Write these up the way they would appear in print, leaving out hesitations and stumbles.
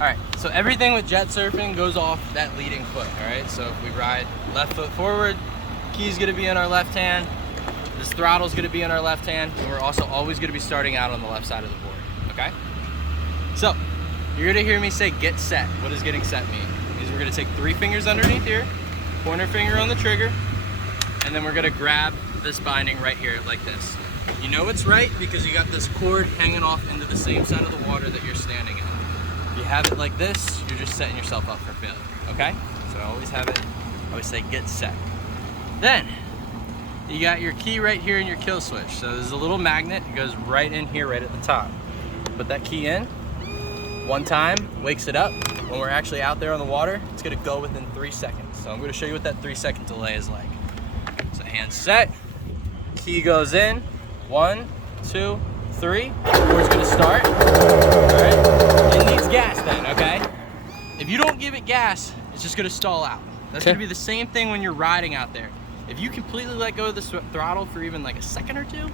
All right, so everything with jet surfing goes off that leading foot, all right? So if we ride left foot forward, key's gonna be in our left hand, this throttle's gonna be in our left hand, and we're also always gonna be starting out on the left side of the board, okay? So, you're gonna hear me say get set. What does getting set mean? It means we're gonna take 3 fingers underneath here, pointer finger on the trigger, and then we're gonna grab this binding right here like this. You know it's right because you got this cord hanging off into the same side of the water that you're standing in. If you have it like this, you're just setting yourself up for failure, okay? So I always say get set. Then, you got your key right here in your kill switch. So there's a little magnet, it goes right in here, right at the top. Put that key in, one time, wakes it up. When we're actually out there on the water, it's gonna go within 3 seconds. So I'm gonna show you what that 3-second delay is like. So hand set, key goes in, 1, 2, 3, board's gonna start, all right? It needs gas then, okay? If you don't give it gas, it's just gonna stall out. That's gonna be the same thing when you're riding out there. If you completely let go of the throttle for even like a second or two,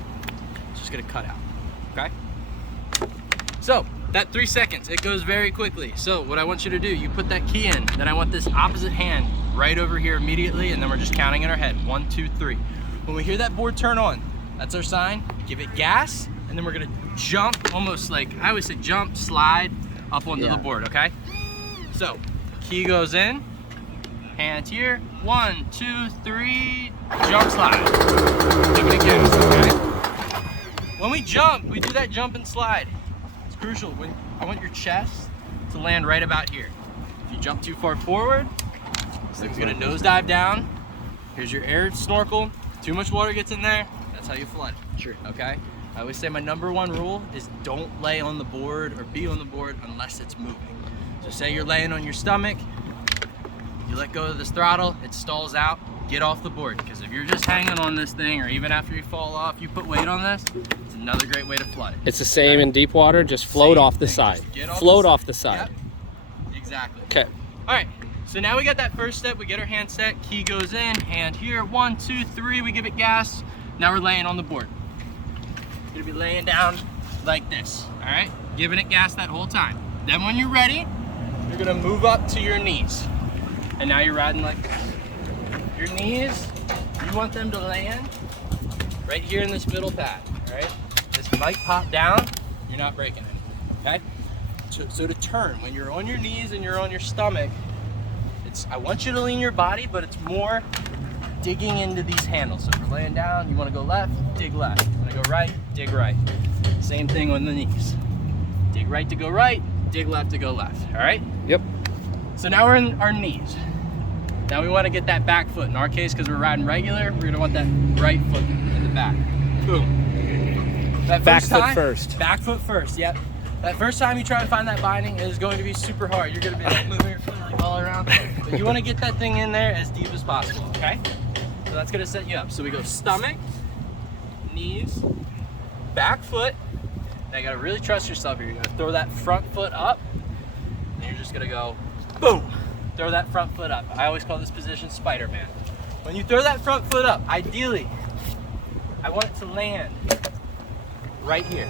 it's just gonna cut out, okay? So, that 3 seconds, it goes very quickly. So what I want you to do, you put that key in, then I want this opposite hand right over here immediately, and then we're just counting in our head, 1, 2, 3. When we hear that board turn on, that's our sign, give it gas, and then we're gonna jump, almost like, I always say jump, slide up onto the board, okay? So, key goes in, hand here, 1, 2, 3, jump, slide. Give it gas, okay? When we jump, we do that jump and slide. It's crucial. I want your chest to land right about here. If you jump too far forward, this thing's gonna nosedive down. Here's your air snorkel. Too much water gets in there, that's how you flood. Sure. Okay? I always say my #1 rule is don't lay on the board or be on the board unless it's moving. So say you're laying on your stomach, you let go of this throttle, it stalls out, get off the board. Because if you're just hanging on this thing, or even after you fall off, you put weight on this, it's another great way to flood it. It's the same in deep water, just float off the side. Float off the side. Yep. Exactly. Okay. All right, so now we got that first step, we get our hand set, key goes in, hand here, 1, 2, 3, we give it gas. Now we're laying on the board. You're gonna be laying down like this, all right? Giving it gas that whole time. Then when you're ready, you're gonna move up to your knees. And now you're riding like this. Your knees, you want them to land right here in this middle pad, all right? This might pop down, you're not breaking it, okay? So to turn, when you're on your knees and you're on your stomach, I want you to lean your body, but it's more digging into these handles. So if we're laying down, you wanna go left, dig left. You wanna go right, dig right. Same thing on the knees. Dig right to go right, dig left to go left, all right? Yep. So now we're in our knees. Now we wanna get that back foot. In our case, because we're riding regular, we're gonna want that right foot in the back. Boom. That back foot first. Back foot first, yep. That first time you try to find that binding, it is going to be super hard. You're gonna be like moving your foot like all around. But you wanna get that thing in there as deep as possible, okay? So that's gonna set you up. So we go stomach, knees, back foot. Now you gotta really trust yourself here. You're gonna throw that front foot up, and you're just gonna go, boom, throw that front foot up. I always call this position Spider-Man. When you throw that front foot up, ideally, I want it to land right here,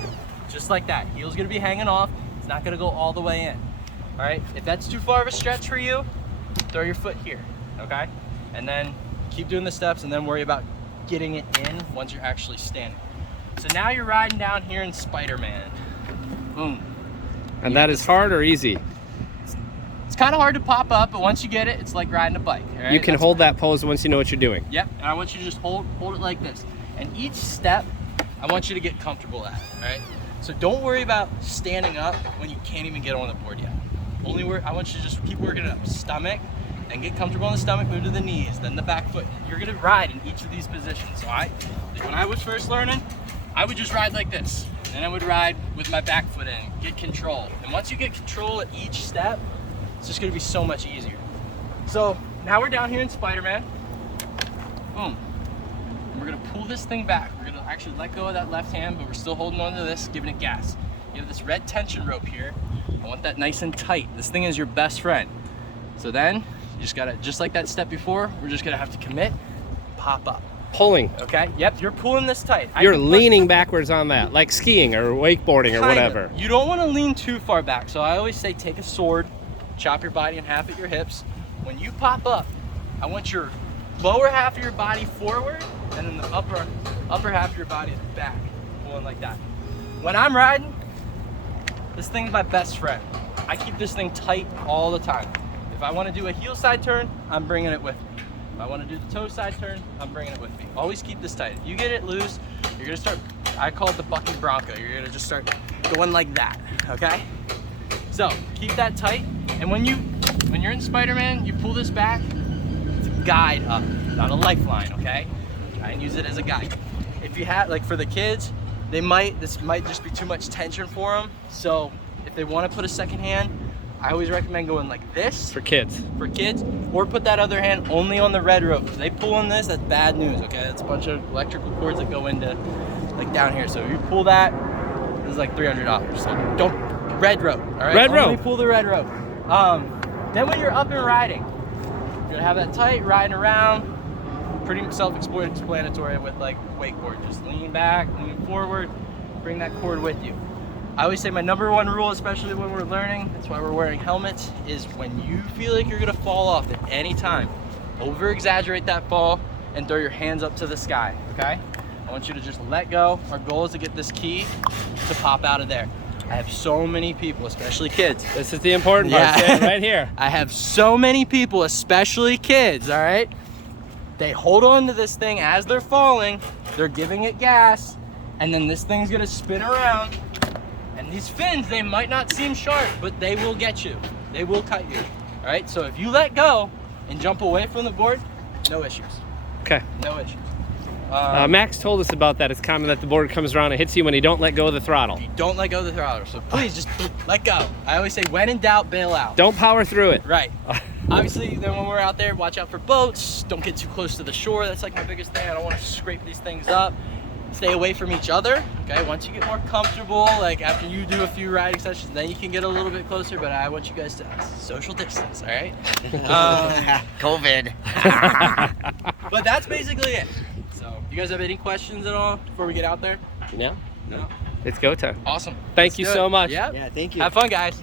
just like that. Heel's gonna be hanging off. It's not gonna go all the way in, all right? If that's too far of a stretch for you, throw your foot here, okay? And then keep doing the steps and then worry about getting it in once you're actually standing. So now you're riding down here in Spider-Man. Boom. And that is hard or easy? It's kind of hard to pop up, but once you get it, it's like riding a bike. All right? You can hold that pose once you know what you're doing. Yep, and I want you to just hold it like this. And each step, I want you to get comfortable at, all right? So don't worry about standing up when you can't even get on the board yet. I want you to just keep working it up. Stomach, then get comfortable on the stomach, move to the knees, then the back foot. You're gonna ride in each of these positions, all right? When I was first learning, I would just ride like this. Then I would ride with my back foot in, get control. And once you get control at each step, it's just gonna be so much easier. So now we're down here in Spider-Man. Boom. And we're gonna pull this thing back. We're gonna actually let go of that left hand, but we're still holding on to this, giving it gas. You have this red tension rope here. I want that nice and tight. This thing is your best friend. So then, you just gotta, just like that step before, we're just gonna have to commit, pop up. pulling. Okay. Yep. You're pulling this tight. You're leaning backwards on that, like skiing or wakeboarding or whatever. You don't want to lean too far back. So I always say take a sword, chop your body in half at your hips. When you pop up, I want your lower half of your body forward, and then the upper half of your body is back, pulling like that. When I'm riding, this thing's my best friend. I keep this thing tight all the time. If I want to do a heel side turn, I'm bringing it with me. If I want to do the toe side turn, I'm bringing it with me. Always keep this tight. If you get it loose, you're gonna start, I call it the bucking bronco. You're gonna just start going like that, okay? So keep that tight. And when you're in Spider-Man, you pull this back, it's a guide up, not a lifeline, okay? Try and use it as a guide. If you have, like for the kids, this might just be too much tension for them. So if they want to put a second hand, I always recommend going like this. For kids. For kids, or put that other hand only on the red rope. If they pull on this, that's bad news, okay? That's a bunch of electrical cords that go into, like down here. So if you pull that, this is like $300. So don't, red rope, all right? Red rope. Only pull the red rope. Then when you're up and riding, you're gonna have that tight, riding around, pretty self-explanatory with like wakeboard. Just lean back, lean forward, bring that cord with you. I always say my number one rule, especially when we're learning, that's why we're wearing helmets, is when you feel like you're gonna fall off at any time, over-exaggerate that fall and throw your hands up to the sky, okay? I want you to just let go. Our goal is to get this key to pop out of there. I have so many people, especially kids. This is the important part, yeah. Right here. I have so many people, especially kids, all right? They hold on to this thing as they're falling, they're giving it gas, and then this thing's gonna spin around. And these fins, they might not seem sharp, but they will get you. They will cut you, all right? So if you let go and jump away from the board, no issues. Okay. No issues. Max told us about that. It's common that the board comes around and hits you when you don't let go of the throttle. You don't let go of the throttle, so please just let go. I always say, when in doubt, bail out. Don't power through it. Right. Obviously, then when we're out there, watch out for boats. Don't get too close to the shore. That's like my biggest thing. I don't want to scrape these things up. Stay away from each other, okay? Once you get more comfortable, like after you do a few riding sessions, then you can get a little bit closer, but I want you guys to social distance, all right? COVID. But that's basically it. So, you guys have any questions at all before we get out there? No? No? It's go time. Awesome. Thank you so much. Yep. Yeah, thank you. Have fun, guys.